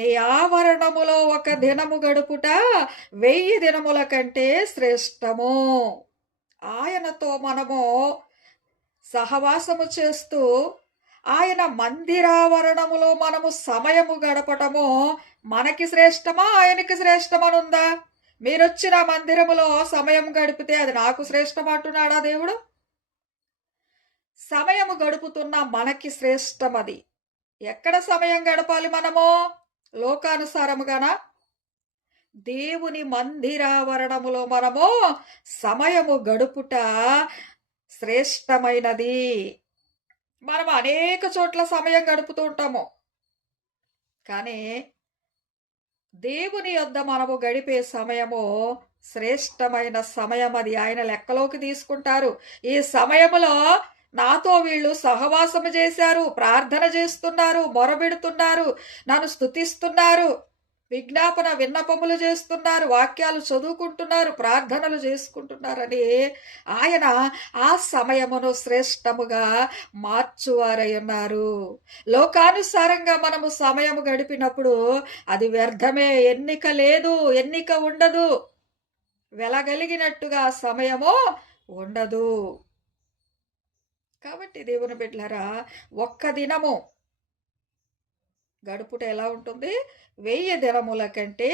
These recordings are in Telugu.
నీ ఆవరణములో ఒక దినము గడుపుట 1000 దినముల కంటే శ్రేష్టము. ఆయనతో మనము సహవాసము చేస్తూ ఆయన మందిరావరణములో మనము సమయము గడపటము మనకి శ్రేష్టమా, ఆయనకి శ్రేష్టమనుందా? మీరొచ్చిన మందిరములో సమయం గడిపితే అది నాకు శ్రేష్టమంటున్నాడా దేవుడు? సమయము గడుపుతున్న మనకి శ్రేష్టమది. ఎక్కడ సమయం గడపాలి మనము? లోకానుసారముగానా? దేవుని మందిరావరణములో మనము సమయము గడుపుట శ్రేష్టమైనది. మనం అనేక చోట్ల సమయం గడుపుతూ ఉంటాము, కానీ దేవుని యొద్ద మనము గడిపే సమయము శ్రేష్టమైన సమయం. అది ఆయన లెక్కలోకి తీసుకుంటారు. ఈ సమయములో నాతో వీళ్ళు సహవాసము చేశారు, ప్రార్థన చేస్తున్నారు, మొరబెడుతున్నారు, నన్ను స్తుతిస్తున్నారు, విజ్ఞాపన విన్నపములు చేస్తున్నారు, వాక్యాలు చదువుకుంటున్నారు, ప్రార్థనలు చేసుకుంటున్నారని ఆయన ఆ సమయమును శ్రేష్టముగా మార్చువారై ఉన్నారు. లోకానుసారంగా మనము సమయము గడిపినప్పుడు అది వ్యర్థమే. ఎన్నిక లేదు, ఎన్నిక ఉండదు, వెలగలిగినట్టుగా సమయము ఉండదు. కాబట్టి దేవుని బిడ్డలారా, ఒక్క దినము గడుపుట ఎలా ఉంటుంది? 1000 దినముల కంటే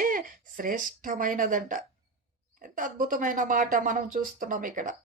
శ్రేష్టమైనదంట. ఎంత అద్భుతమైన మాట మనం చూస్తున్నాం ఇక్కడ.